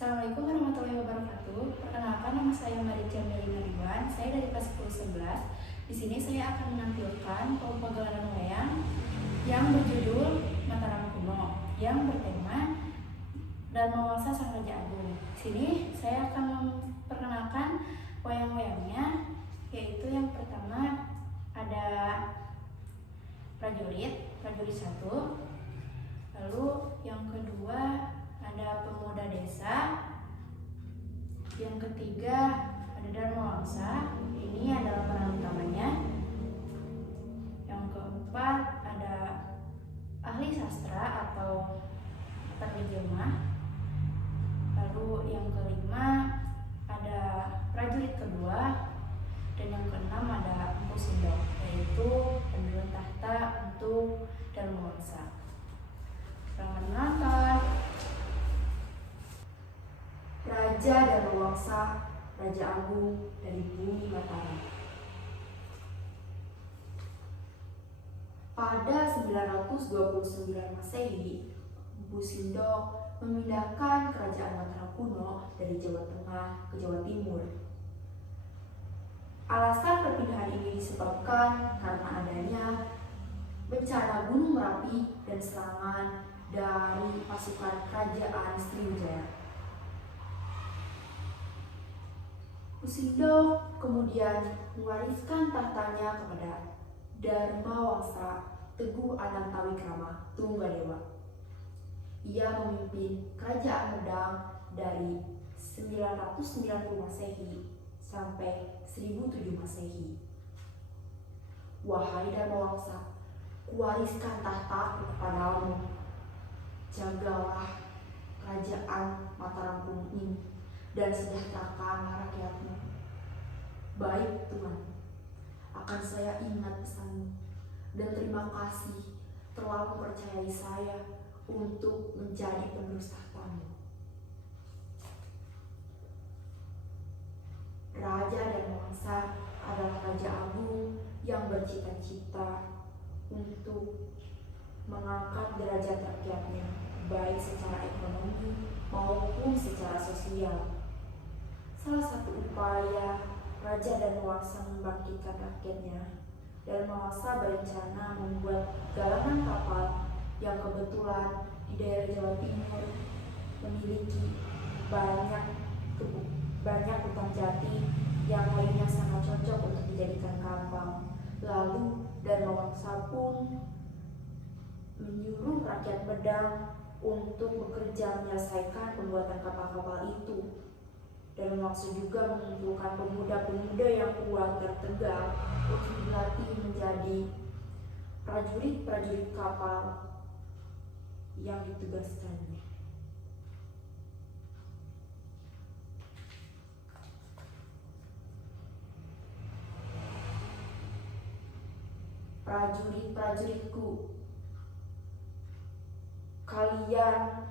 Assalamualaikum warahmatullahi wabarakatuh. Perkenalkan, nama saya Marica Melina Ridwan. Saya dari kelas 10-11. Di sini saya akan menampilkan pagelaran wayang yang berjudul Mataram Kuno yang bertema Dharma Wangsa Sang Raja Agung. Di sini saya akan memperkenalkan wayang-wayangnya, yaitu yang pertama ada prajurit 1. Lalu yang kedua ada pemuda desa, yang ketiga ada Dharma Wangsa, ini adalah peran utamanya. Yang keempat ada ahli sastra atau penerjemah. Lalu yang kelima ada prajurit kedua, dan yang keenam ada Empu Sindok, yaitu pendudukan tahta untuk Dharma Wangsa. Selamat menonton. Raja Dharma Wangsa, Raja Agung dari bumi Mataram. Pada 929 Masehi, Empu Sindok memindahkan kerajaan Mataram kuno dari Jawa Tengah ke Jawa Timur. Alasan perpindahan ini disebabkan karena adanya bencana Gunung Merapi dan serangan dari pasukan kerajaan Sriwijaya. Empu Sindok kemudian mewariskan tahtanya kepada Dharma Wangsa Teguh Anantawikrama Tunggadewa. Ia memimpin kerajaan Medang dari 990 Masehi sampai 1007 Masehi. Wahai Dharma Wangsa, kuwariskan tahtaku kepadamu. Jagalah kerajaan Mataram Kuno ini dan sejahterakanlah rakyatmu. Baik Tuan, akan saya ingat pesanmu dan terima kasih telah mempercayai saya untuk menjadi penerus tahtamu. Raja Dharma Wangsa adalah Raja Agung yang bercita-cita untuk mengangkat derajat rakyatnya, baik secara ekonomi maupun secara sosial. Salah satu upaya Raja Dharma Wangsa membangkitkan rakyatnya, Dharma Wangsa berencana membuat galangan kapal yang kebetulan di daerah Jawa Timur memiliki banyak hutan jati yang lainnya sangat cocok untuk dijadikan kapal. Lalu Dharma Wangsa pun menyuruh rakyat Medang untuk bekerja menyelesaikan pembuatan kapal-kapal itu. Dharma Wangsa juga mengumpulkan pemuda-pemuda yang kuat dan tegar untuk dilatih menjadi prajurit-prajurit kapal yang ditugaskannya. Prajurit-prajuritku, kalian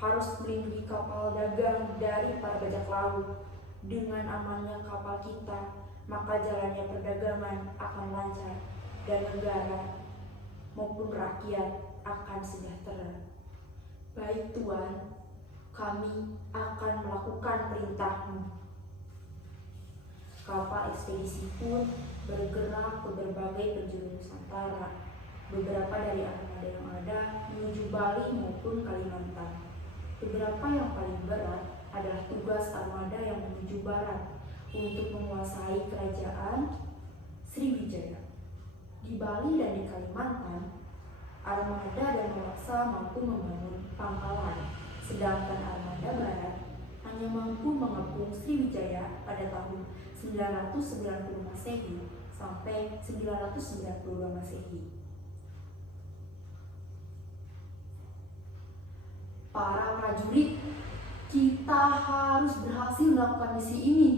harus melindungi kapal dagang dari para bajak laut. Dengan amannya kapal kita, maka jalannya perdagangan akan lancar dan negara maupun rakyat akan sejahtera. Baik Tuan, kami akan melakukan perintahmu. Kapal ekspedisi pun bergerak ke berbagai penjuru Nusantara. Beberapa dari armada yang ada menuju Bali maupun Kalimantan. Beberapa yang paling berat adalah tugas armada yang menuju barat untuk menguasai kerajaan Sriwijaya. Di Bali dan di Kalimantan, armada dan Wangsa mampu membangun pangkalan, sedangkan armada barat hanya mampu mengepung Sriwijaya pada tahun 990 Masehi sampai 992 Masehi. Para prajurit, kita harus berhasil melakukan misi ini.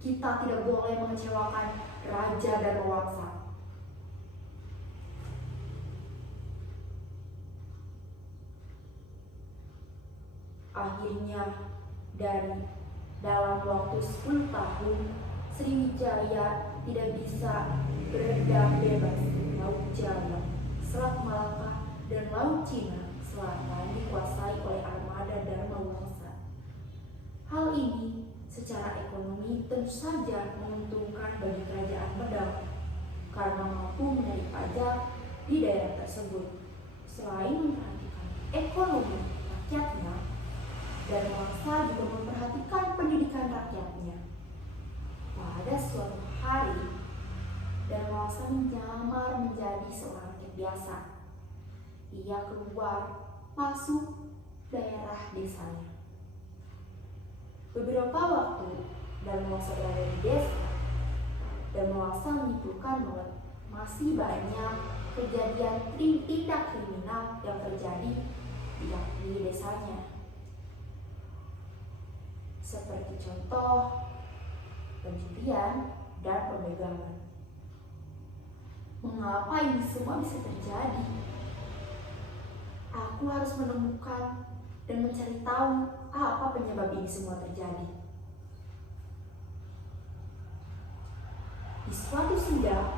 Kita tidak boleh mengecewakan Raja Dharma Wangsa. Akhirnya, dalam waktu 10 tahun, Sriwijaya tidak bisa berenang bebas di Laut Jawa, Selat Malaka, dan Laut Cina Selatan dikuasai oleh armada Dharma Wangsa. tentu saja menguntungkan bagi kerajaan pedang karena mampu menarik pajak di daerah tersebut. Selain memperhatikan ekonomi rakyatnya, Darmawangsa juga memperhatikan pendidikan rakyatnya. Pada suatu hari, Darmawangsa menyamar menjadi seorang rakyat biasa. Ia keluar masuk daerah desanya. Beberapa waktu Darmawangsa berada di desa, Darmawangsa menyimpulkan bahwa masih banyak kejadian tindak kriminal yang terjadi di desanya. Seperti contoh pencurian dan pembegalan. Mengapa ini semua bisa terjadi? Aku harus menemukan dan mencari tahu apa penyebab ini semua terjadi. Di suatu siang,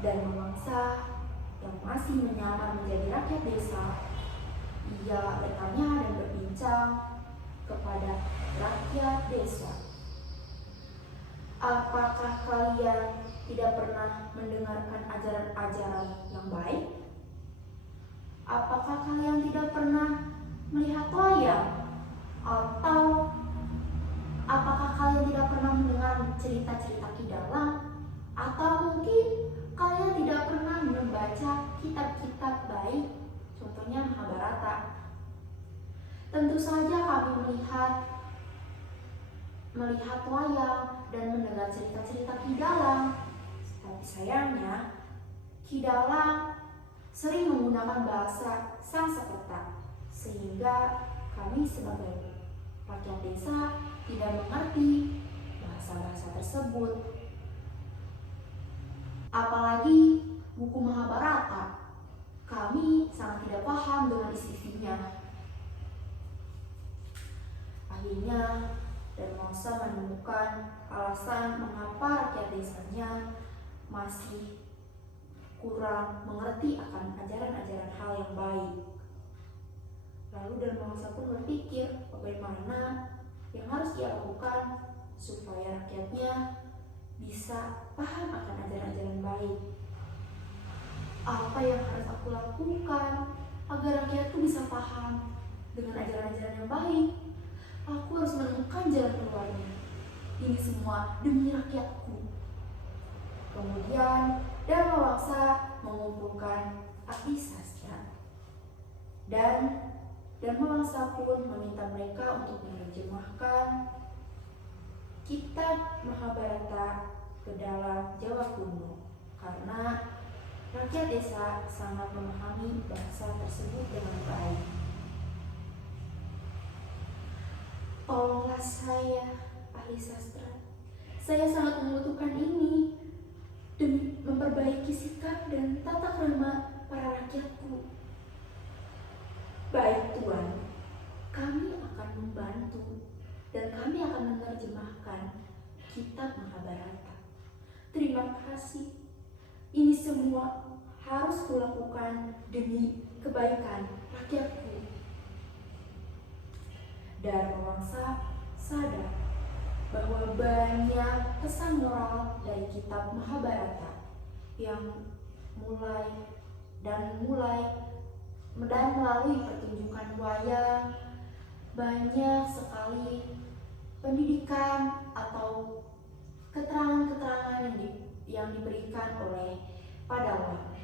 Darmawangsa yang masih menyamar menjadi rakyat desa, ia bertanya dan berbincang kepada rakyat desa. Apakah kalian tidak pernah mendengarkan ajaran-ajaran yang baik? Apakah kalian tidak pernah melihat wayang? Atau apakah kalian tidak pernah mendengar cerita-cerita Kidalang? Atau mungkin kalian tidak pernah membaca kitab-kitab baik, contohnya Mahabharata? Tentu saja kami melihat wayang dan mendengar cerita-cerita Kidalang. Tapi sayangnya, Kidalang sering menggunakan bahasa Sanskerta, sehingga kami sebagai rakyat desa tidak mengerti bahasa-bahasa tersebut. Apalagi buku Mahabharata, kami sangat tidak paham dengan isi-isinya. Akhirnya, Darmawangsa menemukan alasan mengapa rakyat desanya masih kurang mengerti akan ajaran-ajaran hal yang baik. Lalu Darmawangsa pun berpikir bagaimana yang harus ia lakukan supaya rakyatnya bisa paham akan ajaran-ajaran baik. Apa yang harus aku lakukan agar rakyatku bisa paham dengan ajaran-ajaran yang baik? Aku harus menemukan jalan keluarnya. Ini semua demi rakyatku. Kemudian Darmawangsa mengumpulkan ahli sastra, dan Darmawangsa pun meminta mereka untuk menerjemahkan kitab Mahabharata ke dalam Jawa kuno, karena rakyat desa sangat memahami bahasa tersebut dengan baik. Tolonglah saya, ahli sastra. Saya sangat membutuhkan ini demi memperbaiki sikap dan tata krama para rakyatku. Baik Tuan, kami akan membantu dan kami akan menerjemahkan kitab Mahabharata. Terima kasih. Ini semua harus kulakukan demi kebaikan rakyatku. Darmawangsa sadar bahwa banyak pesan moral dari kitab Mahabharata yang melalui pertunjukan wayang, banyak sekali pendidikan atau keterangan-keterangan yang diberikan oleh Padawan.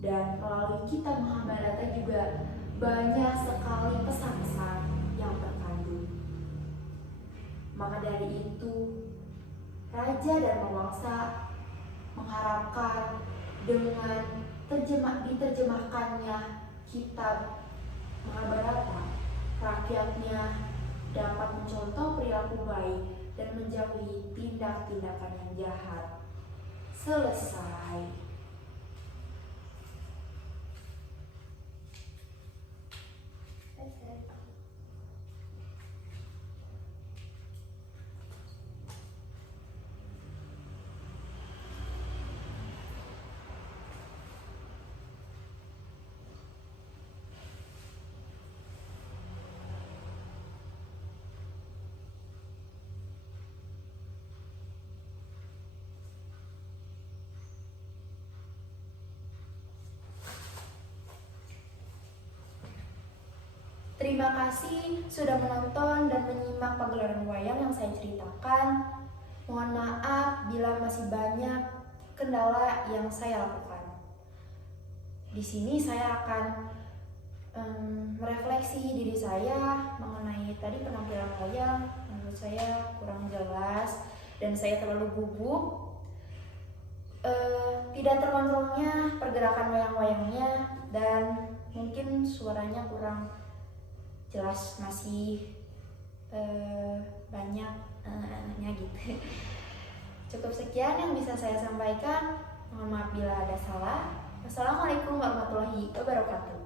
Dan melalui kitab Mahabharata juga banyak sekali pesan-pesan yang terkandung. Maka dari itu, Raja Darmawangsa mengharapkan dengan diterjemahkannya kitab Mahabharata, rakyatnya dapat mencontoh perilaku baik dan menjauhi tindak-tindakan yang jahat. Selesai. Terima kasih sudah menonton dan menyimak pagelaran wayang yang saya ceritakan. Mohon maaf bila masih banyak kendala yang saya lakukan. Di sini saya akan merefleksi diri saya mengenai tadi penampilan wayang. Menurut saya kurang jelas dan saya terlalu gugup. Tidak terkontrolnya pergerakan wayang-wayangnya dan mungkin suaranya kurang jelas, masih banyak gitu. Cukup sekian yang bisa saya sampaikan. Mohon maaf bila ada salah. Wassalamualaikum warahmatullahi wabarakatuh.